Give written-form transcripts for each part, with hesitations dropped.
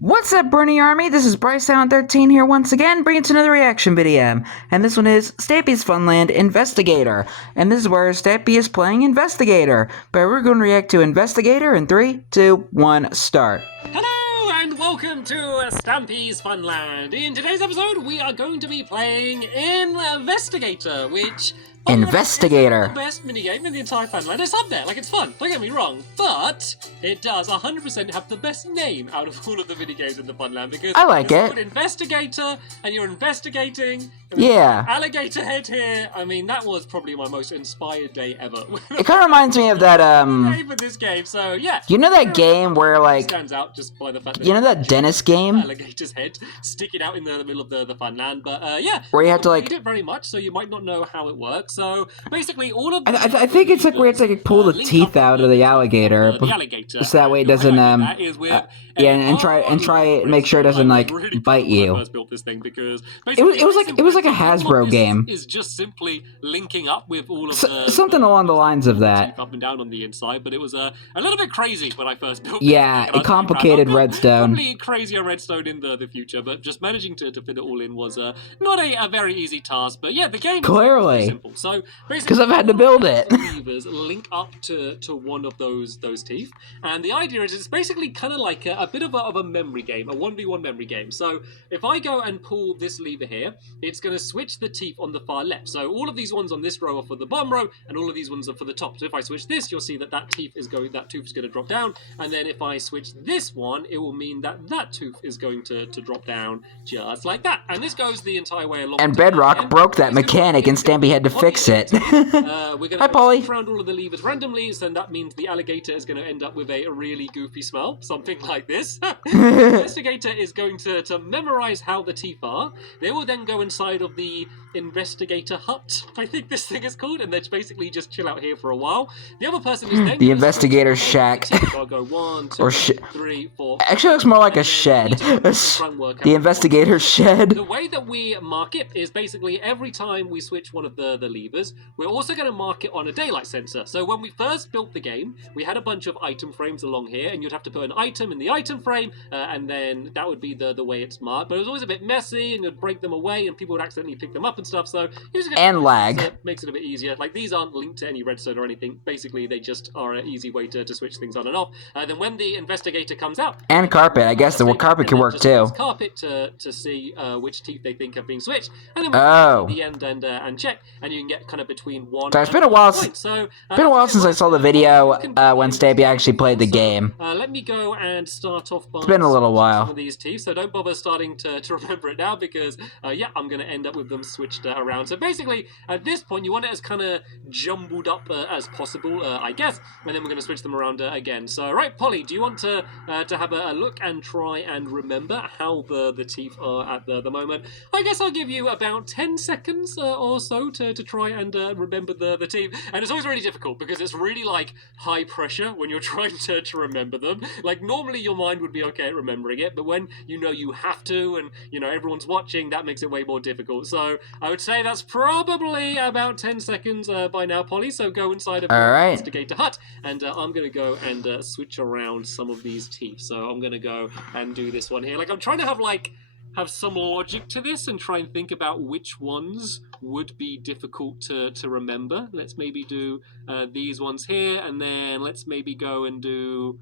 What's up, Bernie Army? This is BryceAllen13 here once again, bringing to another reaction video. And this one is Stampy's Funland Investigator. And this is where Stampy is playing Investigator. But we're going to react to Investigator in 3, 2, 1, start. Hello and welcome to Stampy's Funland. In today's episode, we are going to be playing Investigator, which... Investigator. It's the best minigame in the entire Funland. It's up there, like it's fun, don't get me wrong. But it does 100% have the best name out of all of the minigames in the Funland because I like it's it. called Investigator, and you're investigating. Yeah. Alligator head here. I mean, that was probably my most inspired day ever. It kind of reminds me of that, name of this game, so yeah. You know that game where, like... Stands out just by the fact that you know that dentist game? Alligator's head sticking out in the middle of the Funland, but yeah. Where you have to, like... Read it very much, so you might not know how it works. So basically, all of I think it's like where it's like pull the teeth out of the alligator. The alligator. So that way it doesn't, yeah, and try and make sure it doesn't, like, bite you. I first built this thing because It was like a Hasbro game. Is just simply linking up with all of something along the lines of that. Up and down on the inside, but it was a little bit crazy when I first built it. Yeah, a complicated redstone. Probably crazier redstone in the future, but just managing to fit it all in was not a very easy task. But yeah, the game clearly is simple. So basically, because I've had to build it. Levers link up to one of those teeth, and the idea is it's basically kind of like a bit of a memory game, a 1v1 memory game. So if I go and pull this lever here, it's going to switch the teeth on the far left. So all of these ones on this row are for the bottom row, and all of these ones are for the top. So if I switch this, you'll see that tooth is going to drop down, and then if I switch this one, it will mean that tooth is going to drop down just like that. And this goes the entire way along. And Bedrock broke that mechanic, and Stampy had to fix it. We're going Hi, Polly. to around all of the levers randomly, so that means the alligator is going to end up with a really goofy smell, something like this. The investigator is going to memorize how the teeth are. They will then go inside of the investigator hut, I think this thing is called, and they basically just chill out here for a while. The other person is then the investigator shack. So I'll go 1, 2, 3, 4. Actually, it looks more like a shed. The investigator shed. The way that we mark it is basically every time we switch one of the levers, we're also going to mark it on a daylight sensor. So when we first built the game, we had a bunch of item frames along here, and you'd have to put an item in the item frame, and then that would be the way it's marked. But it was always a bit messy, and you'd break them away, and people would accidentally pick them up and stuff. So and lag. Makes it a bit easier. Like, these aren't linked to any redstone or anything. Basically, they just are an easy way to switch things on and off. Then when the investigator comes out, and carpet, I guess the carpet can work too. Carpet to see which teeth they think have been switched, and then at the end and check, and you can get kind of between 1. So it's been a while. It's been a while since I saw the video when Stampy actually played the game. Let me go and start off by. It's been a little while. Some of these teeth, so don't bother starting to remember it now because yeah, I'm going to end up with them switched around. So basically, at this point, you want it as kind of jumbled up as possible, I guess, and then we're going to switch them around again. So, right, Polly, do you want to have a look and try and remember how the teeth are at the moment? I guess I'll give you about 10 seconds or so to try and remember the teeth. And it's always really difficult because it's really like high pressure when you're trying to remember them. Like, normally your mind would be okay at remembering it, but when you know you have to and you know everyone's watching, that makes it way more difficult. So I would say that's probably about 10 seconds by now, Polly. So go inside of the investigator hut, and I'm going to go and switch around some of these teeth. So I'm going to go and do this one here. Like, I'm trying to have some logic to this and try and think about which ones would be difficult to remember. Let's maybe do these ones here, and then let's maybe go and do...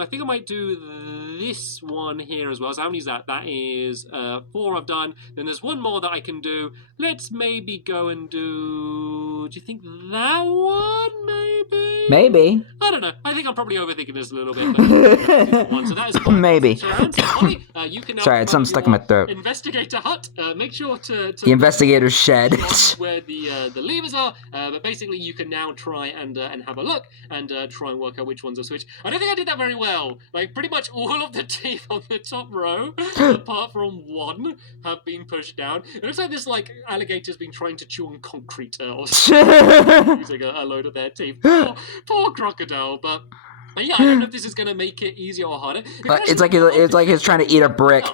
I think I might do this one here as well. So how many is that? That is 4 I've done. Then there's one more that I can do. Let's maybe go and do... Do you think that one, maybe? Maybe. I don't know. I think I'm probably overthinking this a little bit. But so that is maybe. You can now sorry, it's something stuck in my throat. Investigator hut. Make sure to the investigator's shed. Where the levers are. But basically, you can now try and have a look and try and work out which ones are switched. I don't think I did that very well. Like, pretty much all of the teeth on the top row, apart from one, have been pushed down. It looks like this alligator's been trying to chew on concrete or using a load of their teeth. Poor crocodile, but Yeah, I don't know if this is going to make it easier or harder. It's like he's trying to eat a brick.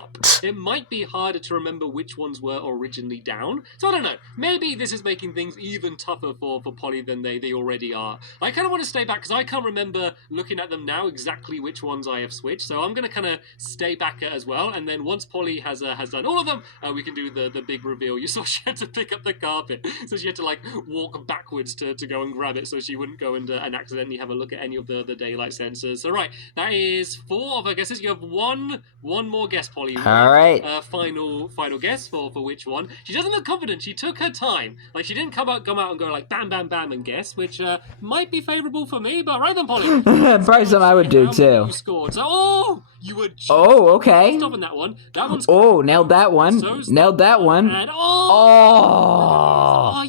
It might be harder to remember which ones were originally down. So I don't know. Maybe this is making things even tougher for Polly than they already are. I kind of want to stay back because I can't remember looking at them now exactly which ones I have switched. So I'm going to kind of stay back as well. And then once Polly has done all of them, we can do the big reveal. You saw she had to pick up the carpet. So she had to like walk backwards to go and grab it so she wouldn't go and accidentally have a look at any of the daylight sensors. So right, that is 4 of her guesses. You have one more guess, Polly. All right. Final guess for which one. She doesn't look confident. She took her time. Like she didn't come out and go like bam bam bam and guess, which might be favourable for me. But right then, Polly. Probably something I would do too. You scored. So you were. Okay. Stopping that one. That one's. Nailed that one. Nailed that one. And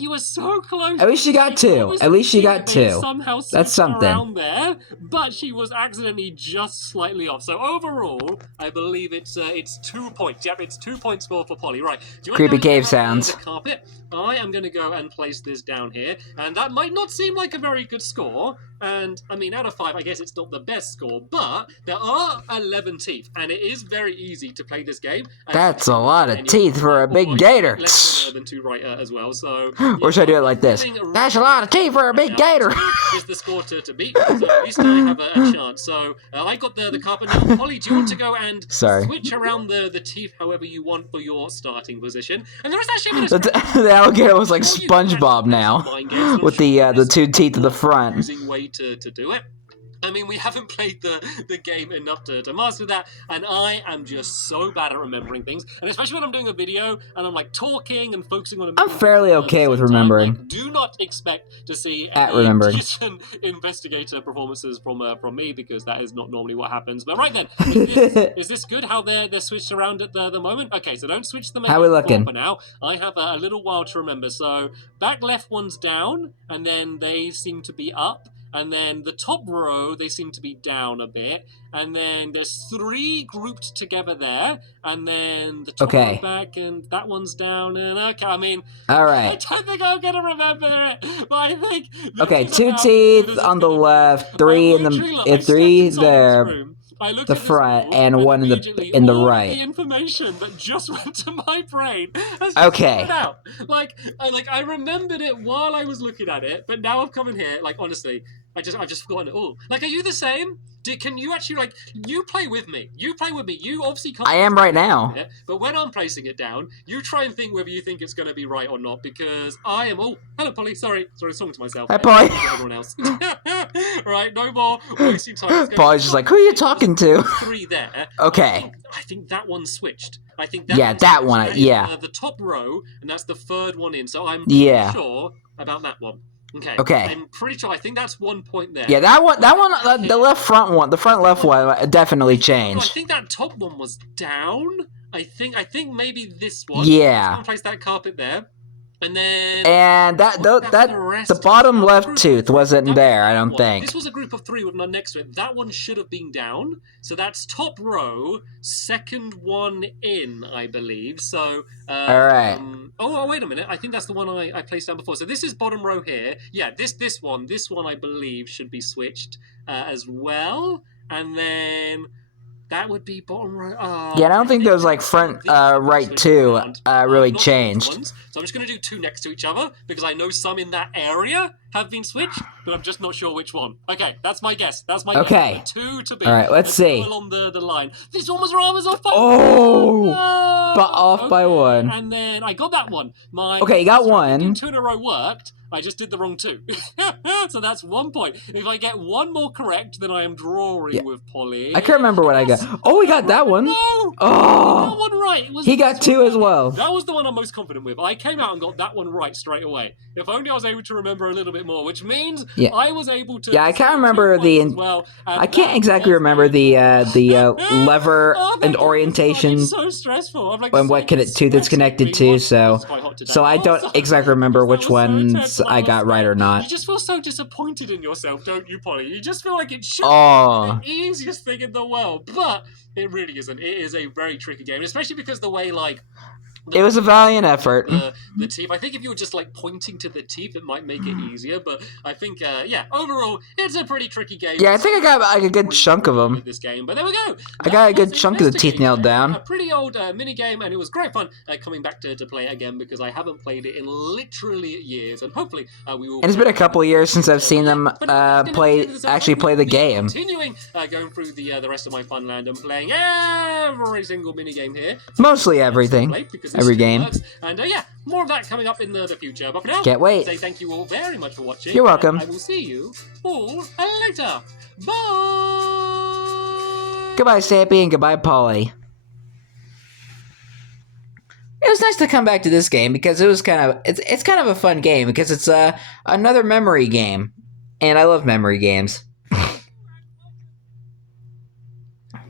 you were so close. At least she got 2. At least she got 2. Somehow that's something. Around there, but she was accidentally just slightly off. So overall, I believe it's 2 points. Yep, it's 2 points for Polly. Right. Do you Creepy cave sounds. The carpet? I am going to go and place this down here, and that might not seem like a very good score. And I mean, out of 5, I guess it's not the best score, but there are 11 teeth, and it is very easy to play this game. That's a lot of teeth for a big gator. Less than 2 right as well. So. Or should I do it like this? That's a lot of teeth for a big gator. Is the score to beat? So at least I have a chance. So I got the carpet now. Polly, do you want to go and switch around the teeth however you want for your starting position? And there is actually the alligator was like SpongeBob now, with the 2 teeth at the front. To do it. I mean, we haven't played the game enough to master that, and I am just so bad at remembering things, and especially when I'm doing a video and I'm like talking and focusing on. I'm fairly okay with remembering. Like, do not expect to see decent investigator performances from me because that is not normally what happens. But right then, is this good? How they're switched around at the moment? Okay, so don't switch them. How we looking? For now, I have a little while to remember. So back left one's down, and then they seem to be up. And then the top row, they seem to be down a bit. And then there's 3 grouped together there. And then the top row back, and that one's down. And I mean, all right. I don't think I'm going to remember it. But I think... Okay, 2 teeth on the left, 3 in the 3 there. The front and 1 in the right. The information that just went to my brain has out. Like I remembered it while I was looking at it, but now I've come in here. Like honestly, I've just forgotten it all. Like, are you the same? Can you actually you play with me? You play with me. You obviously can't. I am right now. It, but when I'm placing it down, you try and think whether you think it's going to be right or not, because I am. Oh, hello, Polly. Sorry, talking to myself. Hi, Polly. Everyone else. Right, no more wasting time. Polly's just like, who are you talking to? 3 there. Okay. I think that one switched. I think that one. Yeah. The top row, and that's the 3rd one in. So I'm sure about that one. Okay. I'm pretty sure. I think that's 1 point there. Yeah, that one. The left front one. The front left one definitely changed. I think that top one was down. I think maybe this one. Yeah. I'm gonna place that carpet there. And then... And the bottom left tooth wasn't there, I don't think. This was a group of 3 with none next to it. That one should have been down. So that's top row, 2nd one in, I believe. So... all right. Oh, wait a minute. I think that's the one I placed down before. So this is bottom row here. Yeah, this one I believe should be switched as well. And then... That would be bottom row. Yeah, I don't think those front right 2 really changed. So I'm just going to do 2 next to each other because I know some in that area have been switched, but I'm just not sure which one. Okay, that's my guess. That's my guess. 2 to be. All right, let's see. Along the line. This one was wrong. I was off by but off by 1. And then I got that one. Okay, you got 1. 2 in a row worked. I just did the wrong 2. So that's 1 point. If I get 1 more correct, then I am drawing with Polly. I can't remember what I got. Oh, we got that one. No! Oh! That one right. He got 2 as well. That was the one I'm most confident with. I came out and got that one right straight away. If only I was able to remember a little bit more, which means I was able to... Yeah, I can't remember I can't exactly remember the lever and orientation. It's so stressful. And what tooth it's connected to, so I don't exactly remember which ones I got right or not. You just feel so disappointed in yourself, don't you, Polly? You just feel like it should be the easiest thing in the world, but it really isn't. It is a very tricky game, especially because the way It was a valiant effort. The teeth. I think if you were just like pointing to the teeth, it might make it easier. But I think, yeah, overall, it's a pretty tricky game. Yeah, I think I got like a good chunk of them. With this game, but there we go. I got a good chunk of the teeth nailed down. A pretty old mini game, and it was great fun coming back to play it again because I haven't played it in literally years, and hopefully we will. And it's been a couple of years since I've seen them actually play the game. Continuing going through the rest of my Funland and playing every single mini game here. Mostly everything, every game. And yeah, more of that coming up in the future. But for now, can't wait. Say thank you all very much for watching. You're welcome. I will see you all later. Bye. Goodbye, Stampy, and goodbye, Polly. It was nice to come back to this game because it was it's kind of a fun game because it's another memory game, and I love memory games.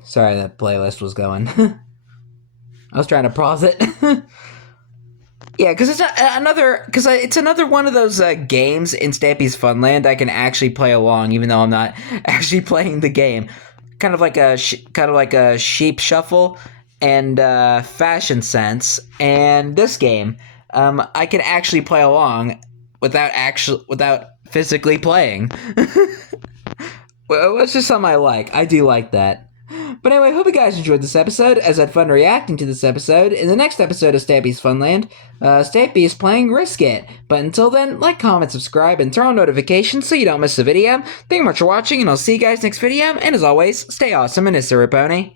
Sorry, that playlist was going. I was trying to pause it. Yeah, because it's another one of those games in Stampy's Funland I can actually play along, even though I'm not actually playing the game. Kind of like a Sheep Shuffle and Fashion Sense, and this game I can actually play along without physically playing. Well, it's just something I like. I do like that. But anyway, hope you guys enjoyed this episode, as I had fun reacting to this episode. In the next episode of Stampy's Funland, Stampy is playing Risk It. But until then, like, comment, subscribe, and turn on notifications so you don't miss a video. Thank you much for watching, and I'll see you guys next video. And as always, stay awesome and it's a Riponi.